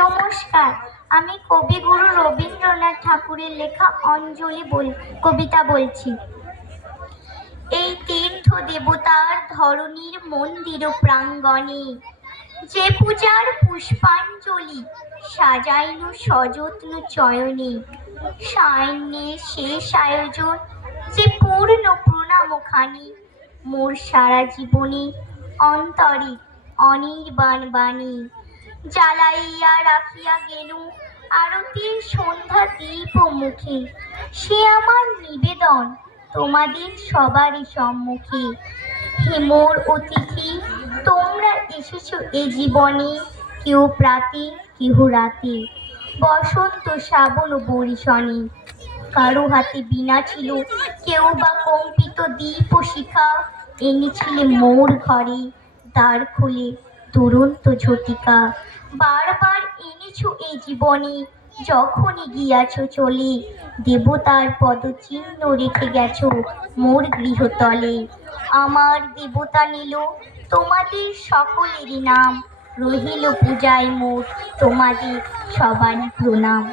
নমস্কার, আমি কবিগুরু রবীন্দ্রনাথ ঠাকুরের লেখা অঞ্জলি কবিতা বলছি। এই তীর্থ দেবতার ধরণীর মন্দির প্রাঙ্গণে যে পূজার পুষ্পাঞ্জলি সাজাইনু সযত্ন চয়নে, সায়নের শেষ আয়োজন যে পূর্ণ প্রণামখানি, মোর সারা জীবনে অন্তরে অনির্বাণ বাণী জ্বালাইয়া রাখিয়া গেলু আরতির সন্ধ্যা দীপ মুখে। সে আমার নিবেদন তোমাদের সবারই সম্মুখে। হে মোর অতিথি, তোমরা এসেছো এ জীবনে, কেউ প্রাতে কেহ রাতে, বসন্ত শ্রাবণ বরিশনে। কারো হাতে বীণা ছিল, কেউ বা কম্পিত দীপ শিখা এনেছিলে মোর ঘরে, দ্বার খুলে দুরন্ত ঝটিকা। বারবার এনেছো এই জীবনে, যখনই গিয়াছ চলে, দেবতার পদচিহ্ন রেখে গেছো মোর গৃহতলে। আমার দেবতা নিল তোমাদের সকলেরই নাম, রহিল পূজায় মোর তোমাদের সবারই প্রণাম।